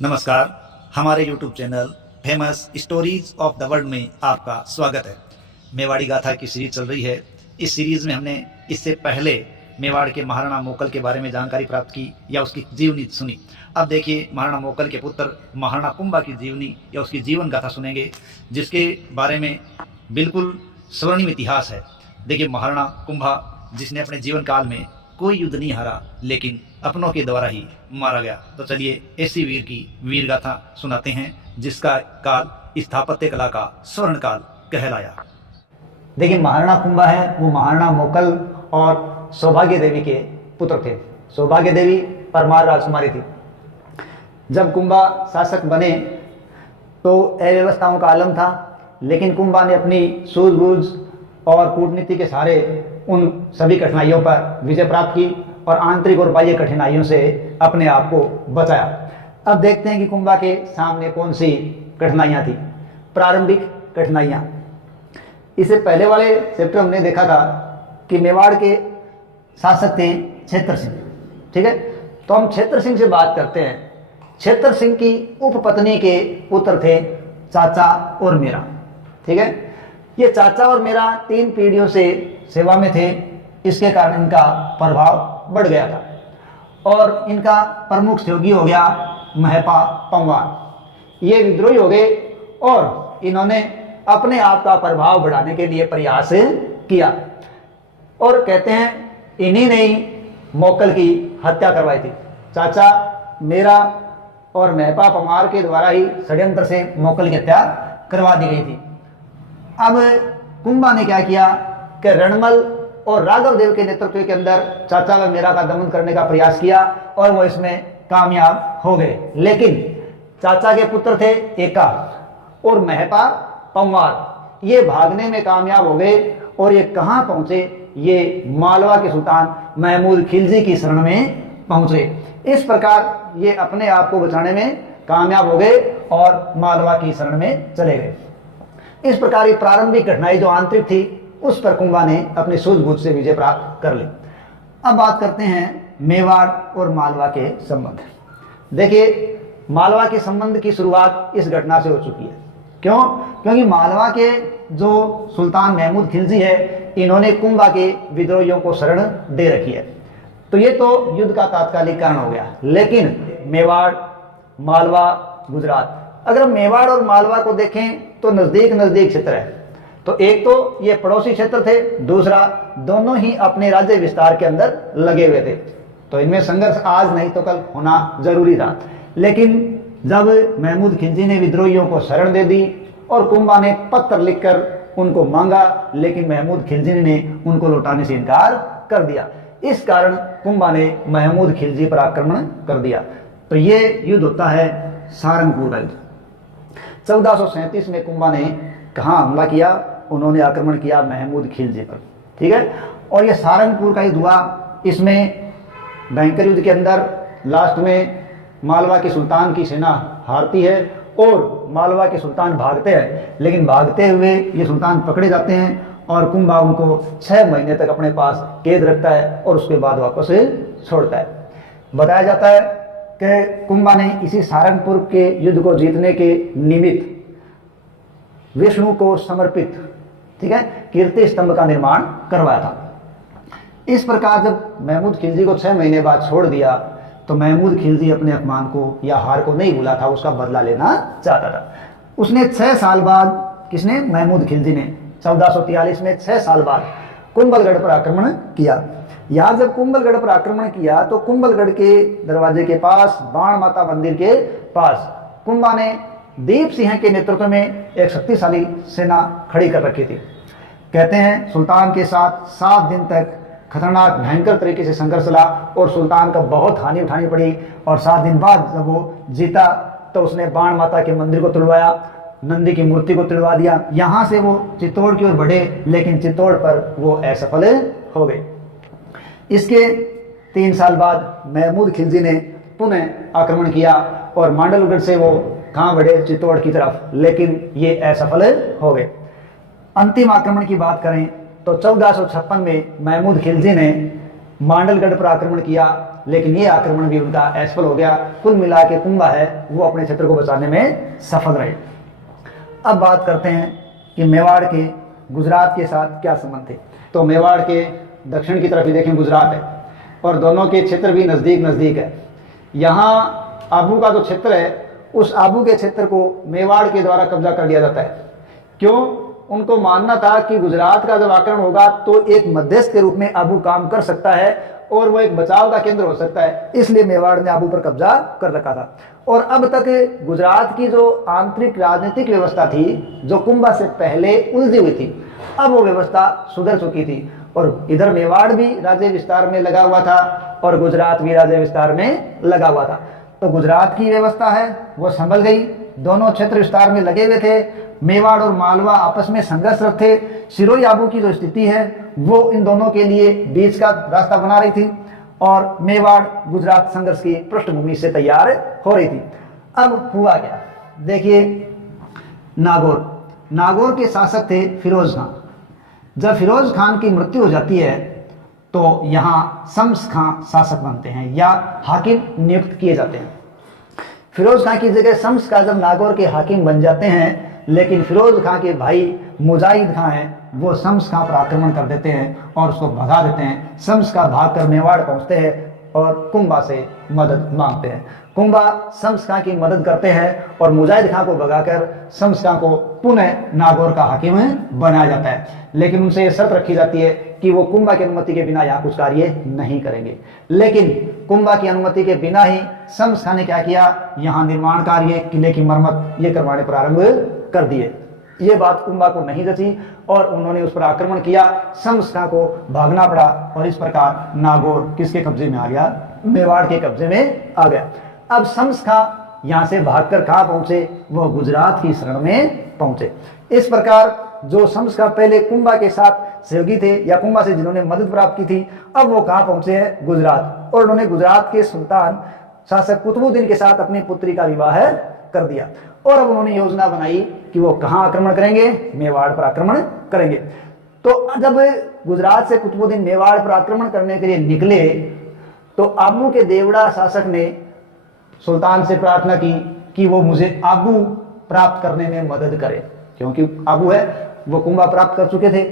नमस्कार, हमारे YouTube channel famous stories of the world में आपका स्वागत है। मेवाड़ी गाथा की सीरीज चल रही है। इस सीरीज में हमने इससे पहले मेवाड़ के महाराणा मोकल के बारे में जानकारी प्राप्त की या उसकी जीवनी सुनी। अब देखिए महाराणा मोकल के पुत्र महाराणा कुंभा की जीवनी या उसकी जीवन गाथा सुनेंगे, जिसके बारे में बिल्कुल स्वर्णिम इतिहास है। देखिए महाराणा कुंभा जिसने अपने जीवन काल में कोई युद्ध नहीं हारा, लेकिन अपनों के द्वारा ही मारा गया। तो चलिए ऐसी वीर की वीर गाथा सुनाते हैं, जिसका काल स्थापत्य कला का स्वर्ण काल कहलाया। देखिए महाराणा कुंभा है वो महाराणा मोकल और सौभाग्य देवी के पुत्र थे। सौभाग्य देवी परमार राजकुमारी थी। जब कुंभा शासक बने तो अव्यवस्थाओं का आलम था, लेकिन कुंभा ने अपनी सूझबूझ और कूटनीति के सहारे उन सभी कठिनाइयों पर विजय प्राप्त की और आंतरिक और बाह्य कठिनाइयों से अपने आप को बचाया। अब देखते हैं कि कुंभा के सामने कौन सी कठिनाइयाँ थी। प्रारंभिक कठिनाइयाँ, इससे पहले वाले चैप्टर हमने देखा था कि मेवाड़ के शासक थे क्षेत्र सिंह। ठीक है, तो हम क्षेत्र सिंह से बात करते हैं। क्षेत्र सिंह की उपपत्नी के पुत्र थे चाचा और मेरा। ठीक है, ये चाचा और मेरा 3 पीढ़ियों से सेवा में थे। इसके कारण इनका प्रभाव बढ़ गया था और इनका प्रमुख सहयोगी हो गया महपा पंवार। ये विद्रोही हो गए और इन्होंने अपने आप का प्रभाव बढ़ाने के लिए प्रयास किया और कहते हैं इन्हीं ने ही मोकल की हत्या करवाई थी। चाचा मेरा और महपा पंवार के द्वारा ही षड्यंत्र से मोकल की हत्या करवा दी गई थी। अब कुंभा ने क्या किया कि रणमल और राघव देव के नेतृत्व के अंदर चाचा व मेरा का दमन करने का प्रयास किया और वो इसमें कामयाब हो गए। लेकिन चाचा के पुत्र थे एका और महपा पंवार, ये भागने में कामयाब हो गए और ये कहाँ पहुंचे? ये मालवा के सुल्तान महमूद खिलजी की शरण में पहुंचे। इस प्रकार ये अपने आप को बचाने में कामयाब हो गए और मालवा की शरण में चले गए। इस प्रकार ये प्रारंभिक घटनाएं जो आंतरिक थी उस पर कुंभा ने अपनी सूझबूझ से विजय प्राप्त कर ली। अब बात करते हैं मेवाड़ और मालवा के संबंध। देखिए मालवा के संबंध की शुरुआत इस घटना से हो चुकी है। क्यों? क्योंकि मालवा के जो सुल्तान महमूद खिलजी है, इन्होंने कुंभा के विद्रोहियों को शरण दे रखी है। तो ये तो युद्ध का तात्कालिक कारण हो गया। लेकिन मेवाड़, मालवा, गुजरात, अगर हम मेवाड़ और मालवा को देखें तो नजदीक नजदीक क्षेत्र है। तो एक तो ये पड़ोसी क्षेत्र थे, दूसरा दोनों ही अपने राज्य विस्तार के अंदर लगे हुए थे। तो इनमें संघर्ष आज नहीं तो कल होना जरूरी था। लेकिन जब महमूद खिलजी ने विद्रोहियों को शरण दे दी और कुंभा ने पत्र लिखकर उनको मांगा, लेकिन महमूद खिलजी ने उनको लौटाने से इनकार कर दिया। इस कारण कुंभा ने महमूद खिलजी पर आक्रमण कर दिया। तो ये युद्ध होता है सारंगपुर का युद्ध। 1437 में कुंभा ने कहाँ हमला किया? उन्होंने आक्रमण किया महमूद खिलजी पर। ठीक है, और ये सारंगपुर का युद्ध हुआ। इसमें भयंकर युद्ध के अंदर लास्ट में मालवा के सुल्तान की सेना हारती है और मालवा के सुल्तान भागते हैं, लेकिन भागते हुए ये सुल्तान पकड़े जाते हैं और कुंभा उनको 6 महीने तक अपने पास कैद रखता है और उसके बाद वापस छोड़ता है। बताया जाता है कि कुंभा ने इसी सारंगपुर के युद्ध को जीतने के निमित्त विष्णु को समर्पित, ठीक है, कीर्ति स्तंभ का निर्माण करवाया था। इस प्रकार जब महमूद खिलजी को 6 महीने बाद छोड़ दिया तो महमूद खिलजी अपने अपमान को या हार को नहीं भूला था, उसका बदला लेना चाहता था। उसने 6 साल बाद, किसने? महमूद खिलजी ने 1443 में 6 साल बाद कुंभलगढ़ पर आक्रमण किया। यहाँ जब कुंभलगढ़ पर आक्रमण किया तो कुंभलगढ़ के दरवाजे के पास, बाण माता मंदिर के पास, कुंभा ने दीप सिंह के नेतृत्व में एक शक्तिशाली सेना खड़ी कर रखी थी। कहते हैं सुल्तान के साथ 7 दिन तक खतरनाक भयंकर तरीके से संघर्ष चला और सुल्तान का बहुत हानि उठानी पड़ी। और 7 दिन बाद जब वो जीता तो उसने बाण माता के मंदिर को तुड़वाया, नंदी की मूर्ति को तुड़वा दिया। यहाँ से वो चित्तौड़ की ओर बढ़े, लेकिन चित्तौड़ पर वो असफल हो गए। इसके 3 साल बाद महमूद खिलजी ने पुनः आक्रमण किया और मांडलगढ़ से वो कहाँ बढ़े? चित्तौड़ की तरफ, लेकिन ये असफल हो गए। अंतिम आक्रमण की बात करें तो 1456 में महमूद खिलजी ने मांडलगढ़ पर आक्रमण किया लेकिन ये आक्रमण भी उनका असफल हो गया। कुल मिला के कुंभा है वो अपने क्षेत्र को बचाने में सफल रहे। अब बात करते हैं कि मेवाड़ के गुजरात के साथ क्या संबंध थे। तो मेवाड़ के दक्षिण की तरफ ही देखें गुजरात है और दोनों के क्षेत्र भी नज़दीक नज़दीक है। यहाँ आबू का जो क्षेत्र है उस आबू के क्षेत्र को मेवाड़ के द्वारा कब्जा कर लिया जाता है। क्यों? उनको मानना था कि गुजरात का जब आक्रमण होगा तो एक मध्यस्थ के रूप में आबू काम कर सकता है और वो एक बचाव का केंद्र हो सकता है, इसलिए मेवाड़ ने आबू पर कब्जा कर रखा था। और अब तक गुजरात की जो आंतरिक राजनीतिक व्यवस्था थी जो कुंभा से पहले उलझी हुई थी, अब वो व्यवस्था सुधर चुकी थी और इधर मेवाड़ भी राज्य विस्तार में लगा हुआ था और गुजरात भी राज्य विस्तार में लगा हुआ था। तो गुजरात की व्यवस्था है वो संभल गई, दोनों क्षेत्र विस्तार में लगे हुए थे। मेवाड़ और मालवा आपस में संघर्षरत थे। सिरोही आबू की जो स्थिति है वो इन दोनों के लिए बीच का रास्ता बना रही थी और मेवाड़ गुजरात संघर्ष की पृष्ठभूमि से तैयार हो रही थी। अब हुआ क्या, देखिए नागौर के शासक थे फिरोज खान। जब फिरोज खान की मृत्यु हो जाती है तो यहाँ शम्स खां शासक बनते हैं या हाकिम नियुक्त किए जाते हैं। फिरोज खां की जगह शम्स खां जब नागौर के हाकिम बन जाते हैं, लेकिन फिरोज खां के भाई मुजाहिद खां हैं वो शम्स खां पर आक्रमण कर देते हैं और उसको भगा देते हैं। शम्स खां भागकर मेवाड़ पहुंचते हैं और कुंभा से मदद मांगते हैं। कुंभा शम्स खां की मदद करते हैं और मुजाहिद खां को भगाकर शम्स खां को पुनः नागौर का हाकिम बनाया जाता है। लेकिन उनसे ये शर्त रखी जाती है कि वो कुंभा की अनुमति के बिना यहाँ कुछ कार्य नहीं करेंगे। लेकिन कुंभा की अनुमति के बिना ही शम्स खां ने क्या किया, यहाँ निर्माण कार्य, किले की मरम्मत ये करवाने प्रारंभ कर दिए। ये बात कुंभा को नहीं जची और उन्होंने उस पर आक्रमण किया। शम्स खां को भागना पड़ा और इस प्रकार नागौर किसके कब्जे में आ गया, मेवाड़ के कब्जे में आ गया। अब शम्स खां यहाँ से भागकर कहाँ पहुंचे, वो गुजरात की शरण में पहुंचे। इस प्रकार जो शम्स खां पहले कुंभा के साथ सहयोगी थे या कुंभा से जिन्होंने मदद प्राप्त की थी, अब वो कहाँ पहुंचे हैं, गुजरात। और उन्होंने गुजरात के सुल्तान शासक कुतुबुद्दीन के साथ अपनी पुत्री का विवाह कर दिया और अब उन्होंने योजना बनाई कि वो कहाँ आक्रमण करेंगे, मेवाड़ पर आक्रमण करेंगे। तो जब गुजरात से कुतुबुद्दीन मेवाड़ पर आक्रमण करने के लिए निकले तो आबू के देवड़ा शासक ने सुल्तान से प्रार्थना की कि वो मुझे आबू प्राप्त करने में मदद करे, क्योंकि आबू है वो कुंभा प्राप्त कर चुके थे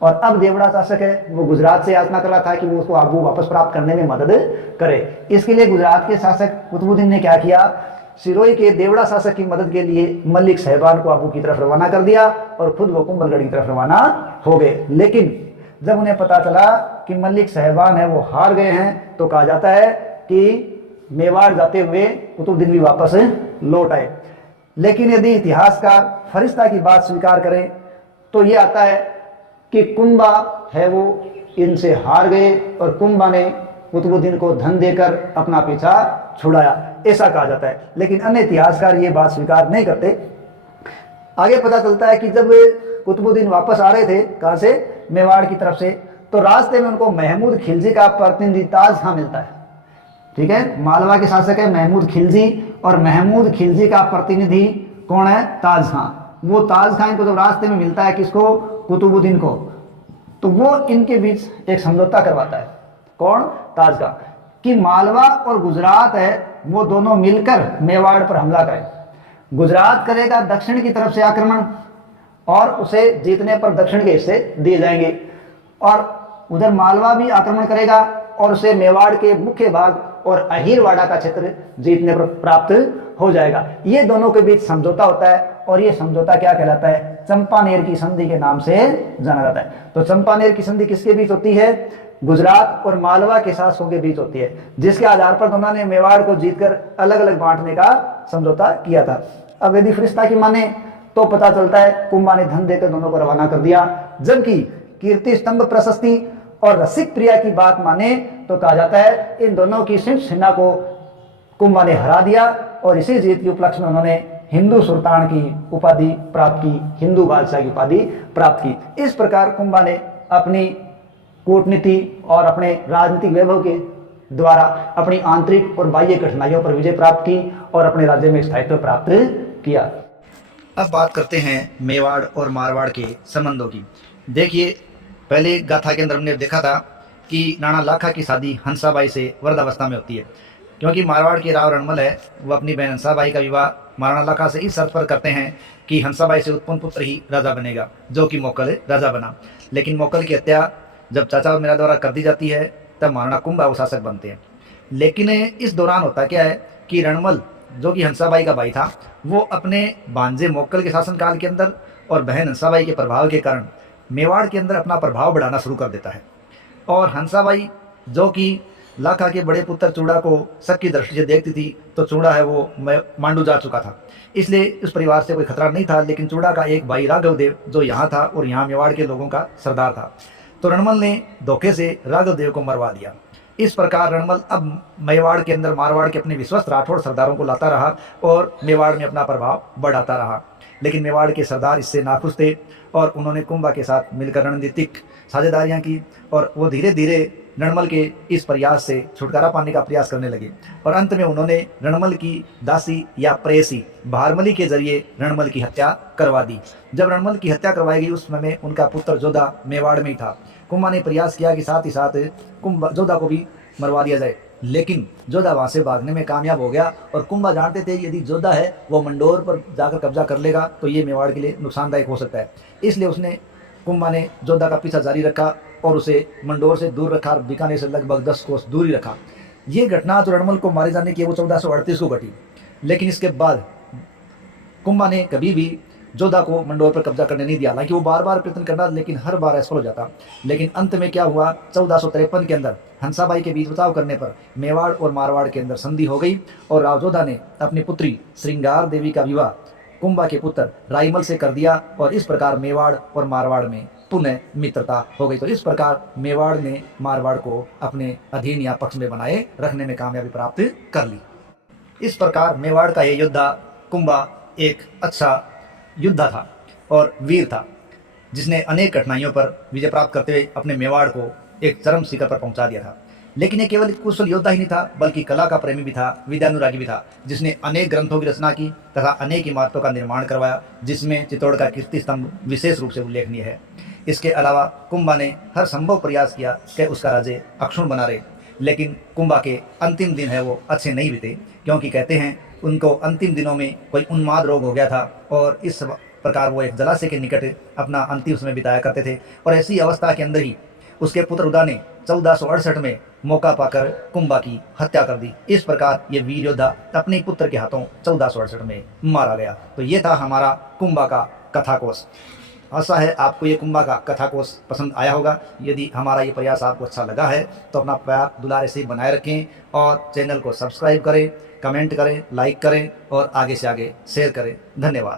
और अब देवड़ा शासक है वो गुजरात से याचना कर रहा था कि वो उसको आबू वापस प्राप्त करने में मदद करे। इसके लिए गुजरात के शासक कुतुबुद्दीन ने क्या किया, सिरोही के देवड़ा शासक की मदद के लिए मलिक साहिबान को आबू की तरफ रवाना कर दिया और खुद वो कुंभलगढ़ की तरफ रवाना हो गए। लेकिन जब उन्हें पता चला कि मलिक साहिबान है वो हार गए हैं तो कहा जाता है कि मेवाड़ जाते हुए कुतुबुद्दीन भी वापस लौट आए। लेकिन यदि इतिहासकार फरिश्ता की बात स्वीकार करें तो ये आता है कि कुंभा है वो इनसे हार गए और कुंभा ने कुतुबुद्दीन को धन देकर अपना पीछा छुड़ाया, ऐसा कहा जाता है। लेकिन अन्य इतिहासकार ये बात स्वीकार नहीं करते। आगे पता चलता है कि जब कुतुबुद्दीन वापस आ रहे थे कहाँ से, मेवाड़ की तरफ से, तो रास्ते में उनको महमूद खिलजी का प्रतिनिधि ताज खां मिलता है। ठीक है, मालवा के शासक है महमूद खिलजी और महमूद खिलजी का प्रतिनिधि कौन है, ताज खां। वो ताज खां इनको जब रास्ते में मिलता है किसको, कुतुबुद्दीन को, तो वो इनके बीच एक समझौता करवाता है। कौन, ताज खां, कि मालवा और गुजरात है वो दोनों मिलकर मेवाड़ पर हमला करें। गुजरात करेगा दक्षिण की तरफ से आक्रमण और उसे जीतने पर दक्षिण के हिस्से दिए जाएंगे और उधर मालवा भी आक्रमण करेगा और उसे मेवाड़ के मुख्य भाग और अहीरवाड़ा का क्षेत्र जीतने पर प्राप्त हो जाएगा। ये दोनों के बीच समझौता होता है और ये समझौता क्या कहलाता है, चंपानेर की संधि के नाम से जाना जाता है। तो चंपानेर की संधि किसके बीच होती है, गुजरात और मालवा के शासकों के बीच होती है, जिसके आधार पर दोनों ने मेवाड़ को जीतकर अलग अलग बांटने का समझौता किया था। अब यदि फरिश्ता की माने तो पता चलता है कुंभा ने धन देकर दोनों को रवाना कर दिया, जबकि कीर्ति स्तंभ प्रशस्ति और रसिक प्रिया की बात माने तो कहा जाता है इन दोनों की संयुक्त सेना को कुंभा ने हरा दिया और इसी जीत के उपलक्ष्य में उन्होंने हिंदू सुल्तान की उपाधि प्राप्त की, हिंदू बादशाह की उपाधि प्राप्त की। इस प्रकार कुंभा ने अपनी कूटनीति और अपने राजनीतिक वैभव के द्वारा अपनी आंतरिक और बाह्य कठिनाइयों पर विजय प्राप्त की और अपने राज्य में स्थायित्व प्राप्त किया। अब बात करते हैं मेवाड़ और मारवाड़ के संबंधों की। देखिए, पहले गाथा के अंदर हमने देखा था कि राणा लाखा की शादी हंसाबाई से वृद्धावस्था में होती है, क्योंकि मारवाड़ के राव रणमल है वह अपनी बहन हंसाबाई का विवाह महाराणा लाखा से इस शर्त पर करते हैं कि हंसाबाई से उत्पन्न पुत्र ही राजा बनेगा, जो कि मोकल राजा बना। लेकिन मोकल की हत्या जब चाचा मेरा द्वारा कर दी जाती है तब महाराणा कुंभा वो शासक बनते हैं। लेकिन इस दौरान होता क्या है कि रणमल जो कि हंसाबाई का भाई था वो अपने भांजे मोकल के शासनकाल के अंदर और बहन हंसाबाई के प्रभाव के कारण मेवाड़ के अंदर अपना प्रभाव बढ़ाना शुरू कर देता है। और हंसाबाई जो कि लाखा के बड़े पुत्र चूड़ा को शक की दृष्टि से देखती थी, तो चूड़ा है वो मांडू जा चुका था, इसलिए उस परिवार से कोई खतरा नहीं था। लेकिन चूड़ा का एक भाई राघव देव जो यहाँ था और यहाँ मेवाड़ के लोगों का सरदार था, तो रणमल ने धोखे से राघव देव को मरवा दिया। इस प्रकार रणमल अब मेवाड़ के अंदर मारवाड़ के अपने विश्वस्त राठौड़ सरदारों को लाता रहा और मेवाड़ में अपना प्रभाव बढ़ाता रहा। लेकिन मेवाड़ के सरदार इससे नाखुश थे और उन्होंने कुंभा के साथ मिलकर रणनीतिक साझेदारियां की और वो धीरे धीरे रणमल के इस प्रयास से छुटकारा पाने का प्रयास करने लगे। और अंत में उन्होंने रणमल की दासी या प्रेयसी भारमली के जरिए रणमल की हत्या करवा दी। जब रणमल की हत्या करवाई गई उस समय में उनका पुत्र जोधा मेवाड़ में ही था। कुंभा ने प्रयास किया कि साथ ही साथ जोधा को भी मरवा दिया जाए, लेकिन जोधा वहाँ से भागने में कामयाब हो गया। और कुंभा जानते थे यदि जोधा है वो मंडोर पर जाकर कब्जा कर लेगा तो ये मेवाड़ के लिए नुकसानदायक हो सकता है, इसलिए उसने कुंभा ने जोधा का पीछा जारी रखा और उसे मंडोर से दूर रखा, बीकानेर से लगभग 10 कोस दूर ही रखा। ये घटना जो रणमल को मारे जाने की वो 1438 को घटी। लेकिन इसके बाद कुंभा ने कभी भी जोधा को मंडोर पर कब्जा करने नहीं दिया, हालांकि वो बार बार प्रयत्न करना लेकिन हर बार असफल हो जाता। लेकिन अंत में क्या हुआ, 1453 के अंदर हंसाबाई के बीच बचाव करने पर मेवाड़ और मारवाड़ के अंदर संधि हो गई और राव जोधा ने अपनी पुत्री श्रृंगार देवी का विवाह कुंभा के पुत्र राईमल से कर दिया और इस प्रकार मेवाड़ और मारवाड़ में पुनः मित्रता हो गई। तो इस प्रकार मेवाड़ ने मारवाड़ को अपने अधीन या पक्ष में बनाए रखने में कामयाबी प्राप्त कर ली। इस प्रकार मेवाड़ का ये योद्धा कुंभा एक अच्छा योद्धा था और वीर था, जिसने अनेक कठिनाइयों पर विजय प्राप्त करते हुए अपने मेवाड़ को एक चरम शिखर पर पहुंचा दिया था। लेकिन ये केवल कुशल योद्धा ही नहीं था, बल्कि कला का प्रेमी भी था, विद्यानुरागी भी था, जिसने अनेक ग्रंथों की रचना की तथा अनेक इमारतों का निर्माण करवाया, जिसमें चित्तौड़ का कीर्ति स्तंभ विशेष रूप से उल्लेखनीय है। इसके अलावा कुंभा ने हर संभव प्रयास किया कि उसका राज्य अक्षुण्ण बना रहे, लेकिन कुंभा के अंतिम दिन है वो अच्छे नहीं बीते, क्योंकि कहते हैं उनको अंतिम दिनों में कोई उन्माद रोग हो गया था और इस प्रकार वो एक जलाशय के निकट अपना अंतिम समय बिताया करते थे। और ऐसी अवस्था के अंदर ही उसके पुत्र उदा ने 1468 में मौका पाकर कुंभा की हत्या कर दी। इस प्रकार ये वीर योद्धा अपने पुत्र के हाथों 1468 में मारा गया। तो ये था हमारा कुंभा का कथाकोश। आशा है आपको ये कुंभा का कथाकोश पसंद आया होगा। यदि हमारा ये प्रयास आपको अच्छा लगा है तो अपना प्यार दुलारे से बनाए रखें और चैनल को सब्सक्राइब करें, कमेंट करें, लाइक करें और आगे से आगे शेयर करें। धन्यवाद।